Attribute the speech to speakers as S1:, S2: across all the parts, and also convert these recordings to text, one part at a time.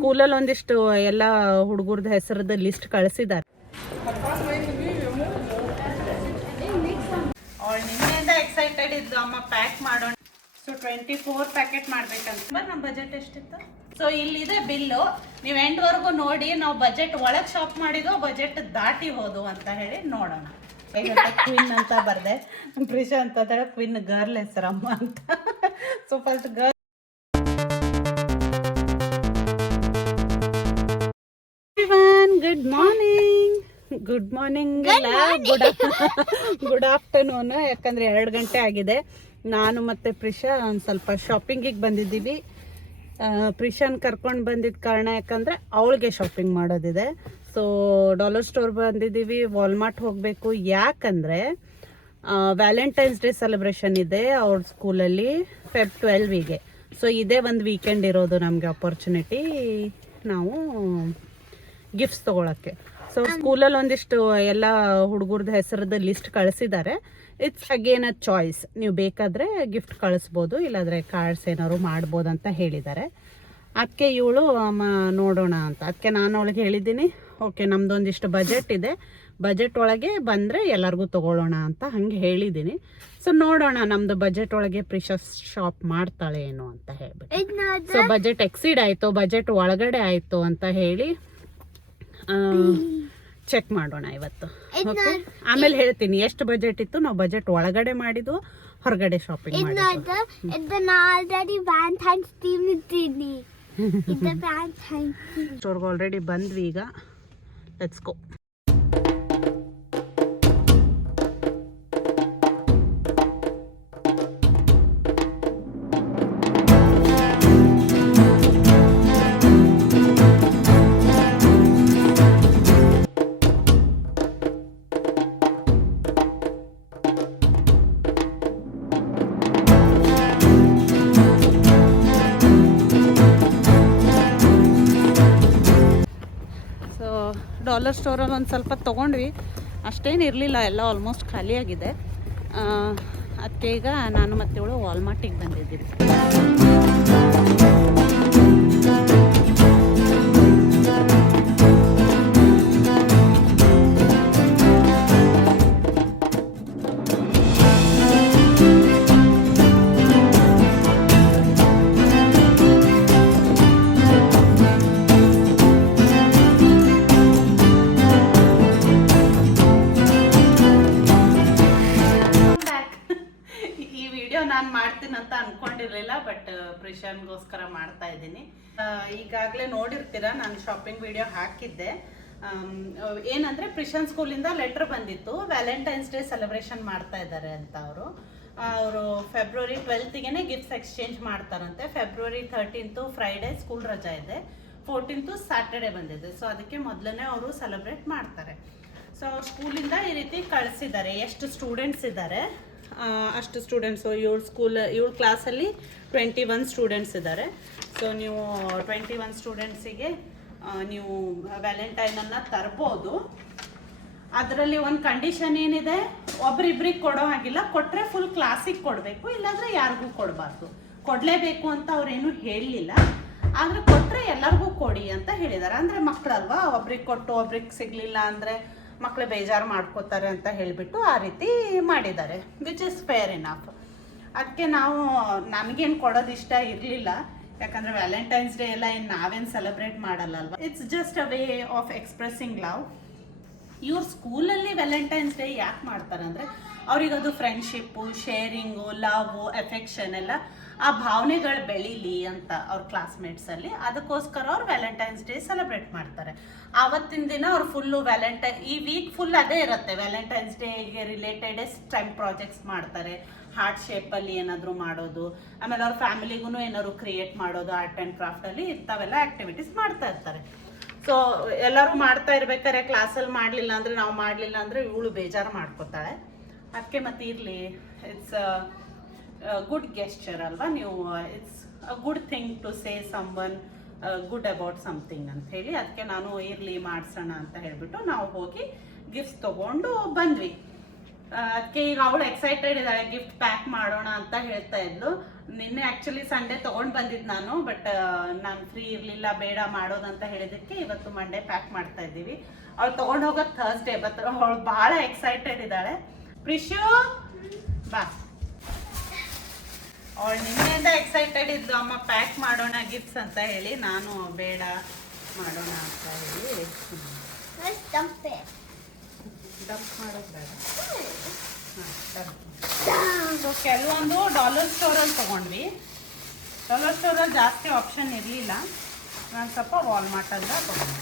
S1: ಸ್ಕೂಲಲ್ಲಿ ಒಂದಿಷ್ಟು ಎಲ್ಲ ಹುಡುಗರದ ಹೆಸರದ ಲಿಸ್ಟ್ ಕಳಿಸಿದ್ದಾರೆ ಅವಳು ನಿನ್ನೆಯಿಂದ ಎಕ್ಸೈಟೆಡ್ ಇದ್ದು ಅಮ್ಮ ಪ್ಯಾಕ್ ಮಾಡೋಣ. ಸೊ ಟ್ವೆಂಟಿ ಫೋರ್ ಪ್ಯಾಕೆಟ್ ಮಾಡ್ಬೇಕಂತ. ಬರ್ ನಮ್ಮ ಬಜೆಟ್ ಎಷ್ಟಿತ್ತು? ಸೊ ಇಲ್ಲಿದೆ ಬಿಲ್ಲು ನೀವು ಎಂಡ್ವರೆಗೂ ನೋಡಿ ನಾವು ಬಜೆಟ್ ಒಳಗೆ ಶಾಪ್ ಮಾಡಿದ್ವು ಬಜೆಟ್ ದಾಟಿ ಹೋದು ಅಂತ ಹೇಳಿ ನೋಡೋಣ. ಕ್ವಿನ್ ಅಂತ ಬರ್ದೆ. ಪ್ರಿಷಾ ಅಂತ ಕ್ವಿನ್ ಗರ್ಲ್ ಹೆಸರಮ್ಮ ಅಂತ. So first girl good morning good morning good good afternoon ಯಾಕಂದ್ರೆ ಎರಡು ಗಂಟೆ ಆಗಿದೆ. ನಾನು ಮತ್ತೆ ಪ್ರಿಷಾ ಒಂದು ಸ್ವಲ್ಪ ಶಾಪಿಂಗಿಗೆ ಬಂದಿದ್ದೀವಿ. ಪ್ರಿಷಾನ್ ಕರ್ಕೊಂಡು ಬಂದಿದ್ದ ಕಾರಣ ಯಾಕಂದ್ರೆ ಅವಳಿಗೆ ಶಾಪಿಂಗ್ ಮಾಡೋದಿದೆ. ಸೊ ಡಾಲರ್ ಸ್ಟೋರ್ ಬಂದಿದ್ದೀವಿ ವಾಲ್ಮಾರ್ಟ್ ಹೋಗಬೇಕು. ಯಾಕಂದ್ರೆ ವ್ಯಾಲೆಂಟೈನ್ಸ್ ಡೇ ಸೆಲೆಬ್ರೇಷನ್ ಇದೆ ಅವ್ರ ಸ್ಕೂಲಲ್ಲಿ ಫೆಬ್ ಟ್ವೆಲ್ವಿಗೆ ಸೊ ಇದೇ ಒಂದು ವೀಕೆಂಡ್ ಇರೋದು ನಮಗೆ ಅಪರ್ಚುನಿಟಿ ನಾವು ಗಿಫ್ಟ್ಸ್ ತಗೊಳಕ್ಕೆ. ಸೊ ಸ್ಕೂಲಲ್ಲಿ ಒಂದಿಷ್ಟು ಎಲ್ಲ ಹುಡುಗರ್ದ ಹೆಸರದ ಲಿಸ್ಟ್ ಕಳಿಸಿದ್ದಾರೆ ಇಟ್ಸ್ ಅಗೇನ್ ಅ ಚಾಯ್ಸ್ ನೀವು ಬೇಕಾದರೆ ಗಿಫ್ಟ್ ಕಳಿಸ್ಬೋದು ಇಲ್ಲಾಂದರೆ ಕಾರ್ಡ್ಸ್ ಏನಾದ್ರು ಮಾಡ್ಬೋದು ಅಂತ ಹೇಳಿದ್ದಾರೆ ಅದಕ್ಕೆ ಇವಳು ನೋಡೋಣ ಅಂತ. ಅದಕ್ಕೆ ನಾನು ಅವಳಿಗೆ ಹೇಳಿದ್ದೀನಿ ಓಕೆ ನಮ್ದೊಂದಿಷ್ಟು ಬಜೆಟ್ ಇದೆ. ಬಜೆಟ್ ಒಳಗೆ ಬಂದರೆ ಎಲ್ಲರಿಗೂ ತಗೊಳ್ಳೋಣ ಅಂತ ಹಂಗೆ ಹೇಳಿದ್ದೀನಿ. ಸೊ ನೋಡೋಣ ನಮ್ಮದು ಬಜೆಟ್ ಒಳಗೆ ಪ್ರಿಷಸ್ ಶಾಪ್ ಮಾಡ್ತಾಳೆ ಏನು ಅಂತ ಹೇಳ್ಬಿಟ್ಟು. ಸೊ ಬಜೆಟ್ ಎಕ್ಸೀಡ್ ಆಯಿತು ಬಜೆಟ್ ಒಳಗಡೆ ಆಯಿತು ಅಂತ ಹೇಳಿ ಚೆಕ್ ಮಾಡೋಣ ಇವತ್ತು. ಓಕೆ ಆಮೇಲೆ ಹೇಳ್ತೀನಿ ಎಷ್ಟು ಬಜೆಟ್ ಇತ್ತು? ನಾವು ಬಜೆಟ್ ಒಳಗಡೆ ಮಾಡಿದ್ವು ಹೊರಗಡೆ ಶಾಪಿಂಗ್ ಸ್ಟೋರ್ಗೆ ಆಲ್ರೆಡಿ ಬಂದ್ವಿ ಈಗ. ಲೆಟ್ಸ್ ಗೋ ಡಾಲರ್ ಸ್ಟೋರಲ್ಲಿ ಒಂದು ಸ್ವಲ್ಪ ತೊಗೊಂಡ್ವಿ. ಅಷ್ಟೇನು ಇರಲಿಲ್ಲ, ಎಲ್ಲ ಆಲ್ಮೋಸ್ಟ್ ಖಾಲಿಯಾಗಿದೆ ಅದಕ್ಕೆ ಈಗ ನಾನು ಮತ್ತೆ ಇವಳು ವಾಲ್ಮಾರ್ಟಿಗೆ ಬಂದಿದ್ದೀವಿ. ಪ್ರಿಶಾನ್ಗೋಸ್ಕರ ಮಾಡ್ತಾ ಇದ್ದೀನಿ. ಈಗಾಗಲೇ ನೋಡಿರ್ತೀರ, ನಾನು ಶಾಪಿಂಗ್ ವಿಡಿಯೋ ಹಾಕಿದ್ದೆ. ಏನಂದರೆ ಪ್ರಿಷನ್ ಸ್ಕೂಲಿಂದ ಲೆಟ್ರ್ ಬಂದಿತ್ತು. ವ್ಯಾಲೆಂಟೈನ್ಸ್ ಡೇ ಸೆಲೆಬ್ರೇಷನ್ ಮಾಡ್ತಾ ಇದ್ದಾರೆ ಅಂತ ಅವರು. ಅವರು ಫೆಬ್ರವರಿ ಟ್ವೆಲ್ತಿಗೆ ಗಿಫ್ಟ್ಸ್ ಎಕ್ಸ್ಚೇಂಜ್ ಮಾಡ್ತಾರಂತೆ. ಫೆಬ್ರವರಿ ಥರ್ಟೀನ್ತು ಫ್ರೈಡೇ ಸ್ಕೂಲ್ ರಜಾ ಇದೆ. ಫೋರ್ಟೀನ್ತು ಸ್ಯಾಟರ್ಡೆ ಬಂದಿದೆ. ಸೊ ಅದಕ್ಕೆ ಮೊದಲನೇ ಅವರು ಸೆಲೆಬ್ರೇಟ್ ಮಾಡ್ತಾರೆ. ಸೊ ಸ್ಕೂಲಿಂದ ಈ ರೀತಿ ಕಳಿಸಿದ್ದಾರೆ. ಎಷ್ಟು ಸ್ಟೂಡೆಂಟ್ಸ್ ಇದ್ದಾರೆ. ಅಷ್ಟು ಸ್ಟೂಡೆಂಟ್ಸು ಏಳು ಸ್ಕೂಲ್ ಏಳು ಕ್ಲಾಸಲ್ಲಿ ಟ್ವೆಂಟಿ ಒನ್ ಸ್ಟೂಡೆಂಟ್ಸ್ ಇದ್ದಾರೆ ಸೊ ನೀವು ಟ್ವೆಂಟಿ ಒನ್ ಸ್ಟೂಡೆಂಟ್ಸಿಗೆ ನೀವು ವ್ಯಾಲೆಂಟೈನನ್ನು ತರ್ಬೋದು. ಅದರಲ್ಲಿ ಒಂದು ಕಂಡೀಷನ್ ಏನಿದೆ? ಒಬ್ರಿಬ್ರಿಗೆ ಕೊಡೋ ಹಾಗಿಲ್ಲ. ಕೊಟ್ಟರೆ ಫುಲ್ ಕ್ಲಾಸಿಗೆ ಕೊಡಬೇಕು. ಇಲ್ಲಾಂದರೆ ಯಾರಿಗೂ ಕೊಡಬಾರ್ದು. ಕೊಡಲೇಬೇಕು ಅಂತ ಅವ್ರೇನು ಹೇಳಲಿಲ್ಲ. ಆದರೆ ಕೊಟ್ಟರೆ ಎಲ್ಲರಿಗೂ ಕೊಡಿ ಅಂತ ಹೇಳಿದ್ದಾರೆ ಅಂದರೆ ಮಕ್ಕಳಲ್ವಾ ಒಬ್ರಿಗೆ ಕೊಟ್ಟು ಒಬ್ರಿಗೆ ಸಿಗಲಿಲ್ಲ ಅಂದರೆ ಮಕ್ಕಳು ಬೇಜಾರು ಮಾಡ್ಕೋತಾರೆ ಅಂತ ಹೇಳಿಬಿಟ್ಟು ಆ ರೀತಿ ಮಾಡಿದ್ದಾರೆ ವಿಚ್ ಇಸ್ ಫೇರ್ ಇನಫ್ ಅದಕ್ಕೆ ನಾವು ನಮಗೇನು ಕೊಡೋದು ಇಷ್ಟ ಇರಲಿಲ್ಲ. ಯಾಕಂದರೆ ವ್ಯಾಲೆಂಟೈನ್ಸ್ ಡೇ ಎಲ್ಲ ಏನು ನಾವೇನು ಸೆಲೆಬ್ರೇಟ್ ಮಾಡಲ್ಲ ಅಲ್ವಾ it's just a way of expressing love ಇವ್ರ ಸ್ಕೂಲಲ್ಲಿ ವ್ಯಾಲೆಂಟೈನ್ಸ್ ಡೇ ಯಾಕೆ ಮಾಡ್ತಾರೆ ಅಂದರೆ, ಅವ್ರಿಗದು ಫ್ರೆಂಡ್ಶಿಪ್ಪು ಶೇರಿಂಗು ಲವ್ ಎಫೆಕ್ಷನ್ ಎಲ್ಲ ಆ ಭಾವನೆಗಳು ಬೆಳೀಲಿ ಅಂತ ಅವ್ರ ಕ್ಲಾಸ್ಮೇಟ್ಸಲ್ಲಿ ಅದಕ್ಕೋಸ್ಕರ ಅವ್ರು ವ್ಯಾಲೆಂಟೈನ್ಸ್ ಡೇ ಸೆಲೆಬ್ರೇಟ್ ಮಾಡ್ತಾರೆ. ಆವತ್ತಿನ ದಿನ ಅವ್ರು ಫುಲ್ಲು ವ್ಯಾಲೆಂಟೈನ್ ಈ ವೀಕ್ ಫುಲ್ ಅದೇ ಇರುತ್ತೆ. ವ್ಯಾಲೆಂಟೈನ್ಸ್ ಡೇಗೆ ರಿಲೇಟೆಡ್ ಟೈಮ್ ಪ್ರಾಜೆಕ್ಟ್ಸ್ ಮಾಡ್ತಾರೆ. ಹಾರ್ಟ್ ಶೇಪಲ್ಲಿ ಏನಾದರೂ ಮಾಡೋದು. ಆಮೇಲೆ ಅವ್ರ ಫ್ಯಾಮಿಲಿಗೂ ಏನಾದ್ರು ಕ್ರಿಯೇಟ್ ಮಾಡೋದು ಆರ್ಟ್ ಆ್ಯಂಡ್ ಕ್ರಾಫ್ಟಲ್ಲಿ ಇಂಥವೆಲ್ಲ ಆ್ಯಕ್ಟಿವಿಟೀಸ್ ಮಾಡ್ತಾ ಇರ್ತಾರೆ. ಸೊ ಎಲ್ಲರೂ ಮಾಡ್ತಾ ಇರ್ಬೇಕಾದ್ರೆ ಕ್ಲಾಸಲ್ಲಿ ಮಾಡಲಿಲ್ಲ ಅಂದರೆ ನಾವು ಮಾಡಲಿಲ್ಲ ಅಂದರೆ ಇವಳು ಬೇಜಾರು ಮಾಡ್ಕೋತಾಳೆ. ಅದಕ್ಕೆ ಮತ್ತೆ ಇರಲಿ. ಇಟ್ಸ್ ಗುಡ್ ಗೆಸ್ಚರ್ ಅಲ್ವಾ? ನೀವು it's a good thing to say someone good about something ಅಂತ ಹೇಳಿ, ಅದಕ್ಕೆ ನಾನು ಇರಲಿ ಮಾಡಿಸೋಣ ಅಂತ ಹೇಳಿಬಿಟ್ಟು ನಾವು ಹೋಗಿ ಗಿಫ್ಟ್ಸ್ ತೊಗೊಂಡು ಬಂದ್ವಿ. ಅದಕ್ಕೆ ಈಗ ಅವಳು ಎಕ್ಸೈಟೆಡ್ ಇದ್ದಾಳೆ ಗಿಫ್ಟ್ ಪ್ಯಾಕ್ ಮಾಡೋಣ ಅಂತ ಹೇಳ್ತಾ ಇದ್ಲು. ನಿನ್ನೆ ಆ್ಯಕ್ಚುಲಿ ಸಂಡೇ ತೊಗೊಂಡು ಬಂದಿದ್ದು ನಾನು ಬಟ್ ನಾನು ಫ್ರೀ ಇರಲಿಲ್ಲ, ಬೇಡ ಮಾಡೋದಂತ ಹೇಳಿದ್ದಕ್ಕೆ ಇವತ್ತು ಮಂಡೇ ಪ್ಯಾಕ್ ಮಾಡ್ತಾ ಇದ್ದೀವಿ. ಅವಳು ತೊಗೊಂಡು ಹೋಗೋದು ಥರ್ಸ್ಡೇ ಬಟ್ ಅವಳು ಭಾಳ ಎಕ್ಸೈಟೆಡ್ ಇದ್ದಾಳೆ ಪ್ರಿಶು, ಬಾ. ಅವಳು ನಿನ್ನೆಯಿಂದ ಎಕ್ಸೈಟೆಡ್ ಇದ್ದು ಅಮ್ಮ ಪ್ಯಾಕ್ ಮಾಡೋಣ ಗಿಫ್ಟ್ಸ್ ಅಂತ ಹೇಳಿ ನಾನು ಬೇಡ ಮಾಡೋಣ ಅಂತ ಹೇಳಿ.
S2: ಕೆಲವೊಂದು ಡಾಲರ್ ಸ್ಟೋರ್
S1: ಡಂಪ್ ಮಾಡೋದು ಬೇಡ. ಸೊ ಕೆಲವೊಂದು ಡಾಲರ್ ಸ್ಟೋರಲ್ಲಿ ತೊಗೊಂಡ್ವಿ. ಡಾಲರ್ ಸ್ಟೋರಲ್ಲಿ ಜಾಸ್ತಿ ಆಪ್ಷನ್ ಇರಲಿಲ್ಲ. ನಾನು ಸ್ವಲ್ಪ ವಾಲ್ಮಾರ್ಟಲ್ಲ ತೊಗೊಂಡೆ.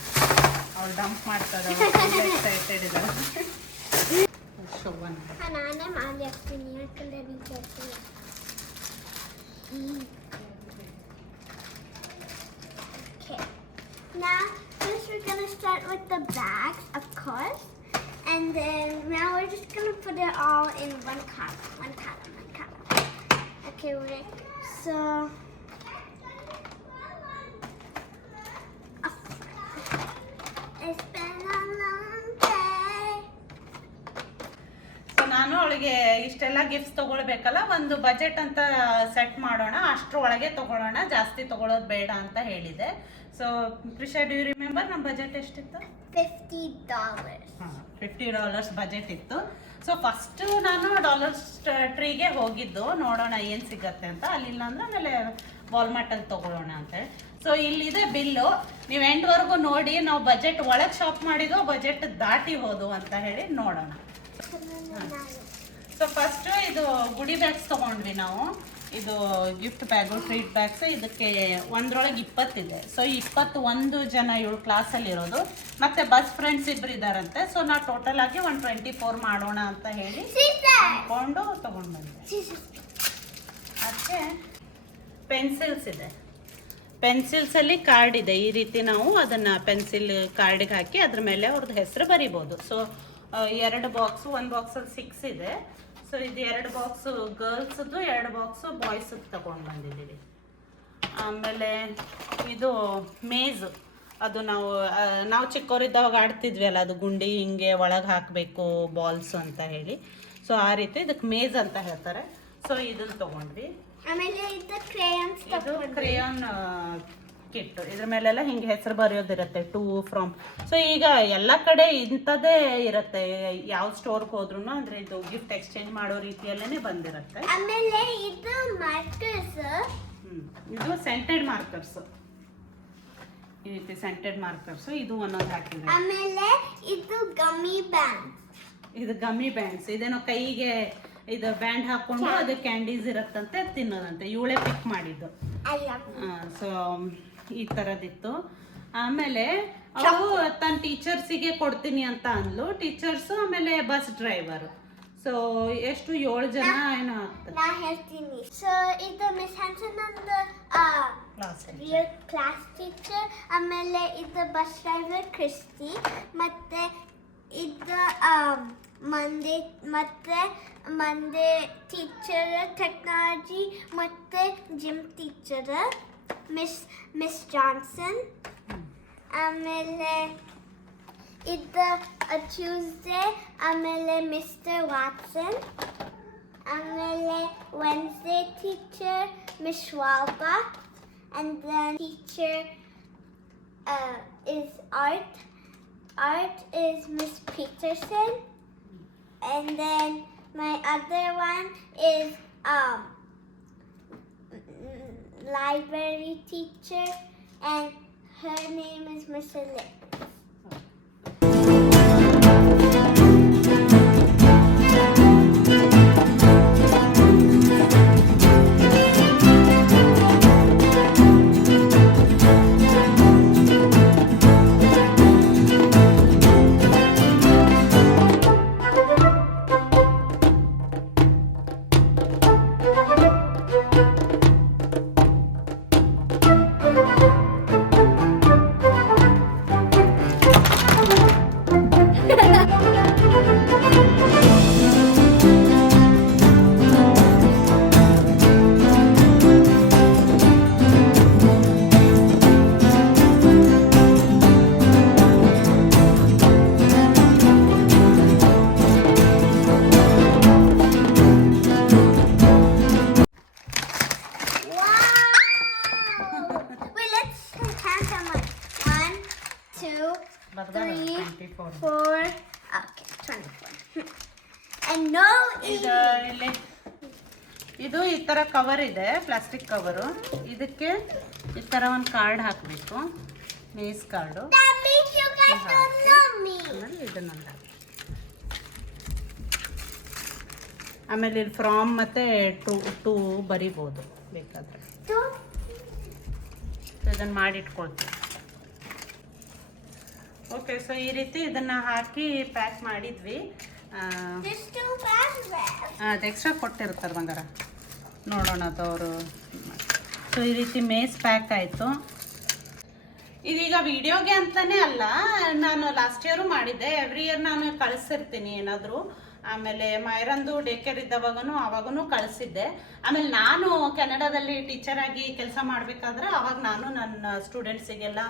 S1: ಅವ್ಳು ಡಂಪ್ ಮಾಡ್ತಾರೆ ಎಕ್ಸೈಟೆಡ್ ಇದ್ದಾರೆ. ಶೋಭನ್
S2: ನಾನೇ ಹಾಕ್ತೀನಿ ಯಾಕಂದ್ರೆ Okay. Now, first we're gonna start with the bags, of course. And then now we're just gonna put it all in one column, one column, one column. Okay, wait. So.
S1: ನಾನು ಅವಳಿಗೆ ಇಷ್ಟೆಲ್ಲ gifts ತಗೊಳ್ಬೇಕಲ್ಲ ಒಂದು budget ಅಂತ set ಮಾಡೋಣ ಅಷ್ಟರೊಳಗೆ ತಗೊಳ್ಳೋಣ ಜಾಸ್ತಿ ತಗೊಳ್ಳೋದು ಬೇಡ ಅಂತ ಹೇಳಿದೆ. ಸೊ ಪ್ರಿಷಾ ಡ್ಯೂ ರಿಮೆಂಬರ್ ನಮ್ಮ ಬಜೆಟ್ ಎಷ್ಟಿತ್ತು?
S2: Fifty dollars
S1: fifty dollars budget ಇತ್ತು. ಸೊ ಫಸ್ಟ್ ನಾನು ಡಾಲರ್ಸ್ ಟ್ರೀಗೆ ಹೋಗಿದ್ದು ನೋಡೋಣ ಏನು ಸಿಗತ್ತೆ ಅಂತ. ಅಲ್ಲಿಲ್ಲ ಅಂದ್ರೆ ಆಮೇಲೆ ವಾಲ್ಮಾರ್ಟಲ್ಲಿ ತೊಗೊಳ್ಳೋಣ ಅಂತೇಳಿ ಸೊ ಇಲ್ಲಿದೆ ಬಿಲ್ಲು. ನೀವು ಎಂಡ್ವರೆಗೂ ನೋಡಿ ನಾವು ಬಜೆಟ್ ಒಳಗೆ ಶಾಪ್ ಮಾಡಿದ್ದು ಬಜೆಟ್ ದಾಟಿ ಹೋದು ಅಂತ ಹೇಳಿ ನೋಡೋಣ. ಸೊ ಫಸ್ಟ್ ಇದು ಗುಡಿ ಬ್ಯಾಗ್ಸ್ ತಗೊಂಡ್ವಿ ನಾವು. ಇದು ಗಿಫ್ಟ್ ಬ್ಯಾಗು ಟ್ರೀಟ್ ಬ್ಯಾಗ್ಸ್ ಇದಕ್ಕೆ ಒಂದ್ರೊಳಗೆ ಇಪ್ಪತ್ತಿದೆ. ಸೊ ಇಪ್ಪತ್ತು ಒಂದು ಜನ ಇವಳು ಕ್ಲಾಸಲ್ಲಿ ಇರೋದು. ಮತ್ತೆ ಬಸ್ ಫ್ರೆಂಡ್ಸ್ ಇಬ್ರು ಇದ್ದಾರಂತೆ ಸೊ ನಾ ಟೋಟಲ್ ಆಗಿ ಒನ್ ಟ್ವೆಂಟಿ ಫೋರ್ ಮಾಡೋಣ ಅಂತ ಹೇಳಿ ಅಂದ್ಕೊಂಡು ತಗೊಂಡು ಬಂದೆ ಮತ್ತೆ ಪೆನ್ಸಿಲ್ಸ್ ಇದೆ. ಪೆನ್ಸಿಲ್ಸಲ್ಲಿ ಕಾರ್ಡ್ ಇದೆ. ಈ ರೀತಿ ನಾವು ಅದನ್ನು ಪೆನ್ಸಿಲ್ ಕಾರ್ಡಿಗೆ ಹಾಕಿ ಅದ್ರ ಮೇಲೆ ಅವ್ರದ್ದು ಹೆಸರು ಬರಿಬೋದು. ಸೊ ಎರಡು ಬಾಕ್ಸು ಒಂದು ಬಾಕ್ಸಲ್ಲಿ ಸಿಕ್ಸ್ ಇದೆ. ಸೊ ಇದು ಎರಡು ಬಾಕ್ಸು ಗರ್ಲ್ಸದ್ದು ಎರಡು ಬಾಕ್ಸು ಬಾಯ್ಸದ್ದು ತಗೊಂಡು ಬಂದಿದ್ದೀವಿ. ಆಮೇಲೆ ಇದು ಮೇಜು ಅದು ನಾವು ನಾವು ಚಿಕ್ಕವರಿದ್ದಾಗ ಆಡ್ತಿದ್ವಿ ಅಲ್ಲ ಅದು ಗುಂಡಿ ಹಿಂಗೆ ಒಳಗೆ ಹಾಕಬೇಕು ಬಾಲ್ಸ್ ಅಂತ ಹೇಳಿ. ಸೊ ಆ ರೀತಿ ಇದಕ್ಕೆ ಮೇಜ್ ಅಂತ ಹೇಳ್ತಾರೆ. ಸೊ ಇದನ್ನು ತೊಗೊಂಡ್ವಿ.
S2: ಆಮೇಲೆ ಇದು ಕ್ರೇಯನ್ಸ್
S1: ಇದು ಕ್ರೇಯಾನ್ ಕಿಟ್ ಇದ್ರ ಮೇಲೆಲ್ಲ ಹಿಂಗೆ ಹೆಸರು ಬರೆಯೋದಿರುತ್ತೆ ಟು ಫ್ರಮ್. ಸೊ ಈಗ ಎಲ್ಲ ಕಡೆ ಇಂಥದ್ದೇ ಇರುತ್ತೆ. ಯಾವ ಸ್ಟೋರ್ಗೆ ಹೋದ್ರು ಅಂದ್ರೆ ಇದು ಗಿಫ್ಟ್ ಎಕ್ಸ್ಚೇಂಜ್ ಮಾಡೋ ರೀತಿಯಲ್ಲೇ ಬಂದಿರುತ್ತೆ.
S2: ಆಮೇಲೆ ಇದು ಮಾರ್ಕರ್ಸ್
S1: ಇದು ಸೆಂಟೆಡ್ ಮಾರ್ಕರ್ಸ್ ಈ ರೀತಿ ಸೆಂಟೆಡ್ ಮಾರ್ಕರ್ಸ್ ಇದು ಒಂದೊಂದು ಹಾಕಿದ್ರೆ
S2: ಆಮೇಲೆ ಇದು ಗಮ್ಮಿ ಬ್ಯಾಂಡ್
S1: ಇದು ಗಮ್ಮಿ ಬ್ಯಾಂಡ್ಸ್ ಇದೇನೋ ಕೈಗೆ ಇದು ಬ್ಯಾಂಡ್ ಹಾಕೊಂಡು ಅದು ಕ್ಯಾಂಡೀಸ್ ಇರುತ್ತಂತೆ ತಿನ್ನೋದಂತೆ. ಇವಳೆ ಪಿಕ್ ಮಾಡಿದ್ದು. ಸೊ ಈ ಥರದಿತ್ತು ಆಮೇಲೆ ಅವಳು ತನ್ನ ಟೀಚರ್ಸಿಗೆ ಕೊಡ್ತೀನಿ ಅಂತ ಅಂದ್ಲು. ಟೀಚರ್ಸು ಆಮೇಲೆ ಬಸ್ ಡ್ರೈವರ್. ಸೊ ಎಷ್ಟು ಏಳು ಜನ ಏನೋ ಆಗ್ತದೆ.
S2: ನಾ ಹೇಳ್ತೀನಿ. ಸೊ ಇದು ಮಿಸ್ ಹ್ಯಾನ್ಸನ್ ಒಂದು
S1: ಕ್ಲಾಸ್
S2: ಟೀಚರ್ ಆಮೇಲೆ ಇದು ಬಸ್ ಡ್ರೈವರ್ ಕ್ರಿಸ್ಟಿ ಮತ್ತೆ ಇದು ಮಂದೇ ಮತ್ತೆ ಮಂದೇ ಟೀಚರ್ ಟೆಕ್ನಾಲಜಿ ಮತ್ತೆ gym teacher miss miss Johnson ಆಮೇಲೆ ಇದು ಟ್ಯೂಸ್ಡೇ ಆಮೇಲೆ ಮಿಸ್ಟರ್ ವಾಟ್ಸನ್ ಆಮೇಲೆ Wednesday teacher miss ವಾಲ್ಬಾ and then teacher uh, is art. Art is Miss Peterson, and then my other one is um library teacher, and her name is Miss Elip. Three.
S1: Twenty four
S2: four. Okay, 24. and no
S1: ಇದು ಇಲ್ಲಿ ಇದು ಈ ಥರ cover ಇದೆ plastic cover ಇದಕ್ಕೆ ಈ ಥರ ಒಂದು ಕಾರ್ಡ್ ಹಾಕಬೇಕು ಮೇಸ್ ಕಾರ್ಡು
S2: ಇದನ್ನ
S1: ಆಮೇಲೆ ಇಲ್ಲಿ ಫ್ರಾಮ್ ಮತ್ತು ಟೂ ಟೂ ಬರಿಬೋದು ಬೇಕಾದರೆ. ಇದನ್ನು ಮಾಡಿಟ್ಕೊಳ್ತೀವಿ ಓಕೆ ಸೊ ಈ ರೀತಿ ಇದನ್ನ ಹಾಕಿ ಪ್ಯಾಕ್ ಮಾಡಿದ್ವಿ. ಅದು ಎಕ್ಸ್ಟ್ರಾ ಕೊಟ್ಟಿರ್ತಾರೆ ಬಂಗಾರ. ನೋಡೋಣ ಅದು ಅವರು ಸೊ ಈ ರೀತಿ ಮೇಸ್ ಪ್ಯಾಕ್ ಆಯಿತು. ಇದೀಗ ವಿಡಿಯೋಗೆ ಅಂತಲೇ ಅಲ್ಲ ನಾನು ಲಾಸ್ಟ್ ಇಯರು ಮಾಡಿದ್ದೆ. ಎವ್ರಿ ಇಯರ್ ನಾನು ಕಳಿಸಿರ್ತೀನಿ ಏನಾದರೂ. ಆಮೇಲೆ ಮೈರಂದು ಡೇ ಕೇರ್ ಇದ್ದವಾಗೂ ಅವಾಗೂ ಕಳಿಸಿದ್ದೆ. ಆಮೇಲೆ ನಾನು ಕೆನಡಾದಲ್ಲಿ ಟೀಚರ್ ಆಗಿ ಕೆಲಸ ಮಾಡಬೇಕಾದ್ರೆ ಅವಾಗ ನಾನು ನನ್ನ ಸ್ಟೂಡೆಂಟ್ಸಿಗೆಲ್ಲ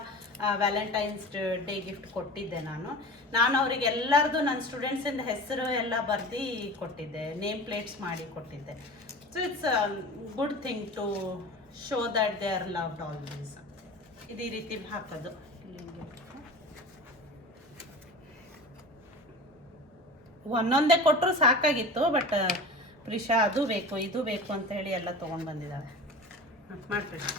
S1: ವ್ಯಾಲೆಂಟೈನ್ಸ್ ಡೇ ಗಿಫ್ಟ್ ಕೊಟ್ಟಿದ್ದೆ ನಾನು. ನಾನು ಅವರಿಗೆ ಎಲ್ಲರದು ನನ್ನ ಸ್ಟೂಡೆಂಟ್ಸಿಂದ ಹೆಸರು ಎಲ್ಲ ಬರ್ದು ಕೊಟ್ಟಿದ್ದೆ. ನೇಮ್ ಪ್ಲೇಟ್ಸ್ ಮಾಡಿ ಕೊಟ್ಟಿದ್ದೆ. So it's good thing to show that they are loved always ಇದು ರೀತಿ ಹಾಕೋದು ಇಲ್ಲಿ ಹಿಂಗೆ ಇಟ್ಕೊ. ಒಂದೊಂದೇ ಕೊಟ್ಟರು ಸಾಕಾಗಿತ್ತು ಬಟ್ ಪ್ರಿಷಾ ಅದು ಬೇಕು ಇದು ಬೇಕು ಅಂತ ಹೇಳಿ ಎಲ್ಲ ತೊಗೊಂಡು ಪ್ರಿಷಾ.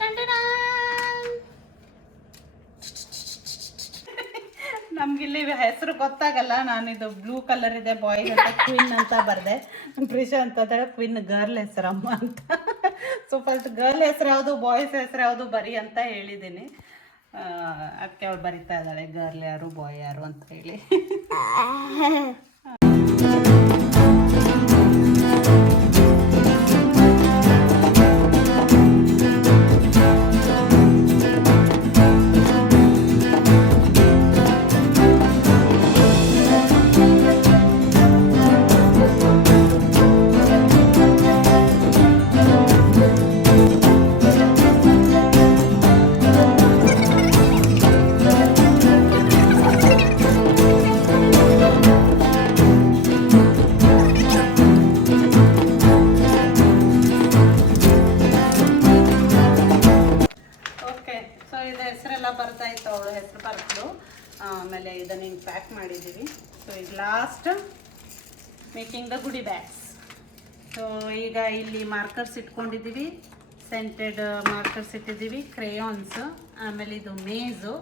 S1: ನಮ್ಗಿಲ್ಲಿ ಹೆಸರು ಗೊತ್ತಾಗಲ್ಲ ನಾನು ಇದು ಬ್ಲೂ ಕಲರ್ ಇದೆ ಬಾಯ್ ಅಂತ ಕ್ವಿನ್ ಅಂತ ಬರ್ದೆ. ಪ್ರಿಷಾ ಅಂತ ಹೇಳಿ ಕ್ವಿನ್ ಗರ್ಲ್ ಅಮ್ಮ ಅಂತ. ಸೊ ಫಸ್ಟ್ ಗರ್ಲ್ ಹೆಸರು ಯಾವುದು ಬಾಯ್ಸ್ ಹೆಸರು ಯಾವುದು ಬರಿ ಅಂತ ಹೇಳಿದ್ದೀನಿ. ಅದಕ್ಕೆ ಅವಳು ಬರಿತಾ ಇದ್ದಾಳೆ ಗರ್ಲ್ ಯಾರು ಬಾಯ್ ಯಾರು ಅಂತ ಹೇಳಿ. ಈಗ ಇಲ್ಲಿ ಮಾರ್ಕರ್ಸ್ ಇಟ್ಕೊಂಡಿದ್ದೀವಿ. ಸೆಂಟೆಡ್ ಮಾರ್ಕರ್ಸ್ ಇಟ್ಟಿದ್ದೀವಿ. ಕ್ರೇಯಾನ್ಸ್ ಆಮೇಲೆ ಇದು ಮೇಜು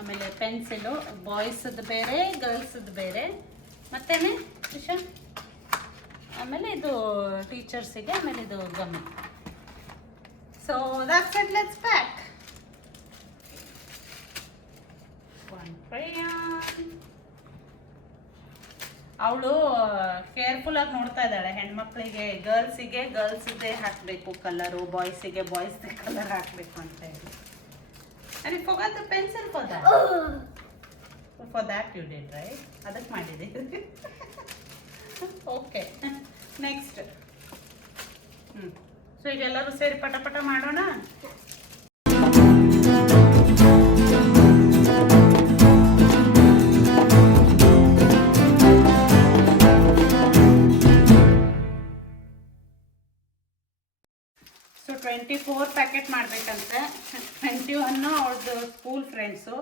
S1: ಆಮೇಲೆ ಪೆನ್ಸಿಲು ಬಾಯ್ಸದ್ದು ಬೇರೆ ಗರ್ಲ್ಸದ್ದು ಬೇರೆ. ಮತ್ತೇನೆ ವಿಷ ಆಮೇಲೆ ಇದು ಟೀಚರ್ಸಿಗೆ ಆಮೇಲೆ ಇದು gum. So that's it let's pack one crayon. ಅವಳು ಕೇರ್ಫುಲ್ ಆಗಿ ನೋಡ್ತಾ ಇದ್ದಾಳೆ. ಹೆಣ್ಮಕ್ಳಿಗೆ ಗರ್ಲ್ಸಿಗೆ ಗರ್ಲ್ಸ್ದೇ ಹಾಕಬೇಕು ಕಲರು ಬಾಯ್ಸಿಗೆ ಬಾಯ್ಸ್ದೇ ಕಲರ್ ಹಾಕಬೇಕು ಅಂತ ಹೇಳಿ. For the pencil
S2: for
S1: that. For you did right ಅದಕ್ಕೆ ಮಾಡಿದೆ. ಓಕೆ ನೆಕ್ಸ್ಟ್ ಹ್ಞೂ ಸೊ ಈಗ ಎಲ್ಲರೂ ಸೇರಿ ಪಟ ಪಟ ಮಾಡೋಣ? ಟ್ವೆಂಟಿ ಫೋರ್ ಪ್ಯಾಕೆಟ್ ಮಾಡಬೇಕಂತೆ ಟ್ವೆಂಟಿ ಒನ್ನು ಅವ್ರದ್ದು ಸ್ಕೂಲ್ ಫ್ರೆಂಡ್ಸು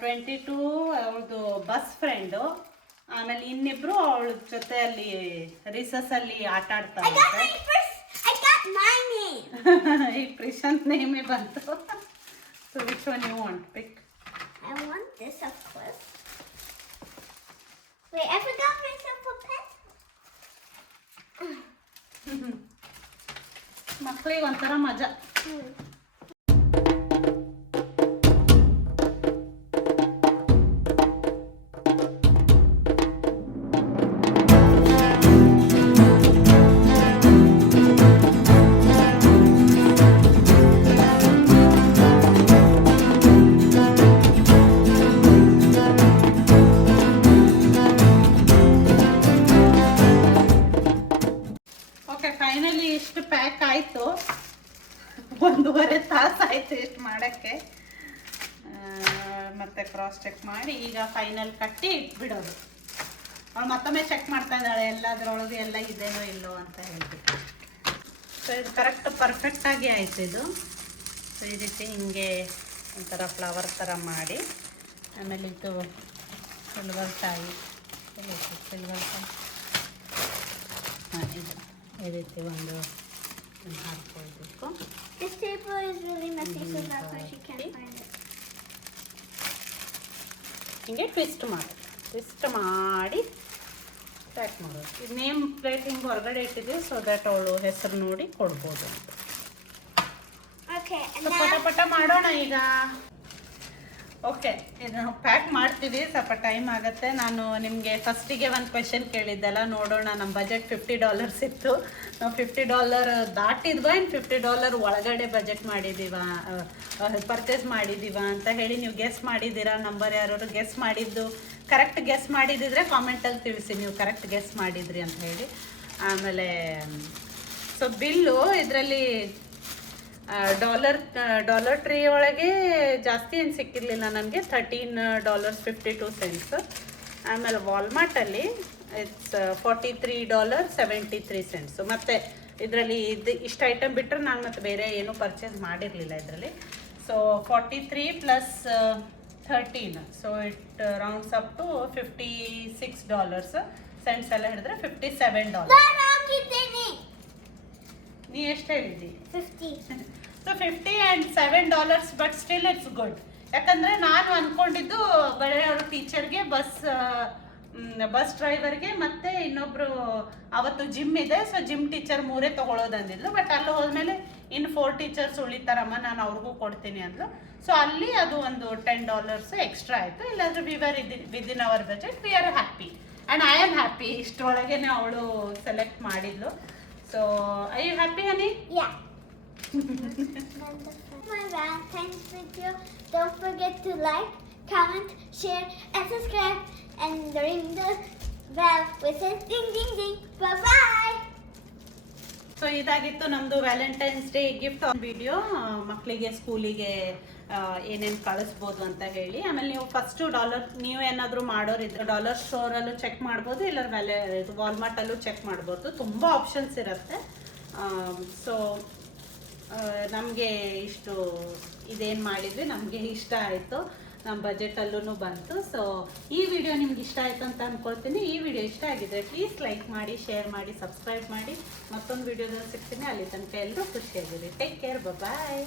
S1: ಟ್ವೆಂಟಿ ಟೂ ಅವ್ರದ್ದು ಬಸ್ ಫ್ರೆಂಡು ಆಮೇಲೆ ಇನ್ನಿಬ್ರು ಅವಳ ಜೊತೆ ಅಲ್ಲಿ ರಿಸಸ್ ಅಲ್ಲಿ ಆಟ ಆಡ್ತಾರೆ. ಈಗ ಪ್ರಿಶಾಂತ್ ನೇಮೇ ಬಂತು. So which one you want pick
S2: I want this, of course. Wait, I forgot myself a pen.
S1: ಮಕ್ಳಿಗೆ ಒಂಥರ ಮಜಾ ಮಾಡೋಕ್ಕೆ ಮತ್ತೆ ಕ್ರಾಸ್ ಚೆಕ್ ಮಾಡಿ ಈಗ ಫೈನಲ್ ಕಟ್ಟಿ ಇಟ್ಬಿಡೋದು ಅವಳು ಮತ್ತೊಮ್ಮೆ ಚೆಕ್ ಮಾಡ್ತಾ ಇದ್ದಾಳೆ, ಎಲ್ಲದರೊಳಗೆ ಎಲ್ಲ ಇದೆಯೋ ಇಲ್ಲೋ ಅಂತ ಹೇಳ್ಬಿಟ್ಟು. ಸೊ ಇದು ಕರೆಕ್ಟ್ ಪರ್ಫೆಕ್ಟಾಗಿ ಆಯಿತು ಇದು. ಸೊ ಈ ರೀತಿ ಹಿಂಗೆ ಒಂಥರ ಫ್ಲವರ್ ಥರ ಮಾಡಿ, ಆಮೇಲೆ ಇದು ಸಿಲ್ವರ್ ತಾಯಿ. ಸಿಲ್ವರ್ ತಾಯಿ. ಹಾಂ, ಇದು ಈ ರೀತಿ ಒಂದು ಇದನ್ನ ಹಾಕ್ಕೊಳ್ಬೇಕು
S2: This paper is really messy, so that's why she can't find it.
S1: ಹಿಂಗೆ ಟ್ವಿಸ್ಟ್ ಮಾಡಿ ಟ್ವಿಸ್ಟ್ ಮಾಡಿ ಪ್ಯಾಕ್ ಮಾಡೋದು. ಇದು ನೇಮ್ ಪ್ಲೇಟ್ ಹಿಂಗೆ ಹೊರಗಡೆ ಇಟ್ಟಿದ್ದೀವಿ ಸೊ ದಟ್ ಅವಳು ಹೆಸರು ನೋಡಿ ಕೊಡ್ಬೋದು ಅಂತ.
S2: And
S1: ಪಟ ಪಟ ಮಾಡೋಣ ಈಗ. ಓಕೆ ಇದನ್ನು ಪ್ಯಾಕ್ ಮಾಡ್ತೀವಿ. ಸ್ವಲ್ಪ ಟೈಮ್ ಆಗುತ್ತೆ. ನಾನು ನಿಮಗೆ ಫಸ್ಟಿಗೆ ಒಂದು ಕ್ವೆಶನ್ ಕೇಳಿದ್ದೆಲ್ಲ ನೋಡೋಣ. ನಮ್ಮ ಬಜೆಟ್ ಫಿಫ್ಟಿ ಡಾಲರ್ಸ್ ಇತ್ತು. ನಾವು ಫಿಫ್ಟಿ ಡಾಲರ್ ದಾಟಿದ್ವಾ? ಇನ್ನು ಫಿಫ್ಟಿ ಡಾಲರ್ ಒಳಗಡೆ ಬಜೆಟ್ ಮಾಡಿದ್ದೀವ ಪರ್ಚೇಸ್ ಮಾಡಿದ್ದೀವ ಅಂತ ಹೇಳಿ ನೀವು ಗೆಸ್ ಮಾಡಿದ್ದೀರಾ? ನಂಬರ್ ಯಾರು ಗೆಸ್ ಮಾಡಿದ್ದು? ಕರೆಕ್ಟ್ ಗೆಸ್ ಮಾಡಿದ್ದಿದ್ರೆ ಕಾಮೆಂಟಲ್ಲಿ ತಿಳಿಸಿ. ನೀವು ಕರೆಕ್ಟ್ ಗೆಸ್ ಮಾಡಿದ್ರಿ ಅಂತ ಹೇಳಿ. ಆಮೇಲೆ ಸೊ ಬಿಲ್ಲು ಇದರಲ್ಲಿ ಡಾಲರ್ ಡಾಲರ್ ಟ್ರೀ ಒಳಗೆ ಜಾಸ್ತಿ ಏನು ಸಿಕ್ಕಿರಲಿಲ್ಲ ನನಗೆ. Thirteen dollars fifty two cents ಆಮೇಲೆ ವಾಲ್ಮಾರ್ಟಲ್ಲಿ it's forty three dollar seventy three cents ಮತ್ತು ಇದರಲ್ಲಿ ಇದು ಇಷ್ಟು ಐಟಮ್ ಬಿಟ್ಟರೆ ನಾನು ಮತ್ತು ಬೇರೆ ಏನೂ ಪರ್ಚೇಸ್ ಮಾಡಿರಲಿಲ್ಲ ಇದರಲ್ಲಿ. So forty three plus thirteen so it rounds up to fifty six dollars cents ಎಲ್ಲ ಹಿಡಿದ್ರೆ ಫಿಫ್ಟಿ ಸೆವೆನ್ ಡಾಲರ್ ನೀ ಎಷ್ಟು ಹೇಳಿದ್ದಿ?
S2: 50.
S1: So fifty and seven dollars but still it's good ಯಾಕಂದರೆ ನಾನು ಅಂದ್ಕೊಂಡಿದ್ದು ಬರೀ ಅವರು ಟೀಚರ್ಗೆ ಬಸ್ ಬಸ್ ಡ್ರೈವರ್ಗೆ ಮತ್ತೆ ಇನ್ನೊಬ್ರು ಅವತ್ತು ಜಿಮ್ ಇದೆ. ಸೊ ಜಿಮ್ ಟೀಚರ್ ಮೂರೇ ತಗೊಳ್ಳೋದು ಅಂದಿದ್ಲು ಬಟ್ ಅಲ್ಲಿ ಹೋದ್ಮೇಲೆ ಇನ್ನು ಫೋರ್ ಟೀಚರ್ಸ್ ಉಳಿತಾರಮ್ಮ ನಾನು ಅವ್ರಿಗೂ ಕೊಡ್ತೀನಿ ಅಂದ್ಲು. ಸೊ ಅಲ್ಲಿ ಅದು ಒಂದು ಟೆನ್ ಡಾಲರ್ಸ್ ಎಕ್ಸ್ಟ್ರಾ ಆಯಿತು. ಇಲ್ಲಾಂದ್ರೆ we are with within our budget we are happy and I am happy ಇಷ್ಟರೊಳಗೇನೆ ಅವಳು ಸೆಲೆಕ್ಟ್ ಮಾಡಿದ್ಲು. So are you happy, honey?
S2: Yeah. My Valentine's video. Don't forget to like, comment, share, and subscribe, and ring the bell with a ding ding ding. Bye bye.
S1: So ಇದಾಗಿತ್ತು ನಮ್ಮದು Valentine's day gift video ಮಕ್ಕಳಿಗೆ ಸ್ಕೂಲಿಗೆ ಏನೇನು ಕಳಿಸ್ಬೋದು ಅಂತ ಹೇಳಿ. ಆಮೇಲೆ ನೀವು ಫಸ್ಟು ಡಾಲರ್ ನೀವು ಏನಾದರೂ ಮಾಡೋರಿದ್ರೆ ಡಾಲರ್ ಸ್ಟೋರಲ್ಲೂ ಚೆಕ್ ಮಾಡ್ಬೋದು ಇಲ್ಲ ಮೇಲೆ ಇದು ವಾಲ್ಮಾರ್ಟಲ್ಲೂ ಚೆಕ್ ಮಾಡ್ಬೋದು. ತುಂಬ ಆಪ್ಷನ್ಸ್ ಇರುತ್ತೆ. ಸೊ ನಮಗೆ ಇಷ್ಟು ಇದೇನು ಮಾಡಿದ್ವಿ, ನಮಗೆ ಇಷ್ಟ ಆಯಿತು. ನಮ್ಮ ಬಜೆಟಲ್ಲೂ ಬಂತು. ಸೊ ಈ ವಿಡಿಯೋ ನಿಮ್ಗೆ ಇಷ್ಟ ಆಯಿತು ಅಂತ ಅಂದ್ಕೊಳ್ತೀನಿ ಈ ವಿಡಿಯೋ ಇಷ್ಟ ಆಗಿದ್ರೆ ಪ್ಲೀಸ್ ಲೈಕ್ ಮಾಡಿ ಶೇರ್ ಮಾಡಿ ಸಬ್ಸ್ಕ್ರೈಬ್ ಮಾಡಿ. ಮತ್ತೊಂದು ವಿಡಿಯೋದಲ್ಲಿ ಸಿಗ್ತೀನಿ. ಅಲ್ಲಿ ತನಕ ಎಲ್ಲರೂ ಖುಷಿಯಾಗಿರಿ. Take care bye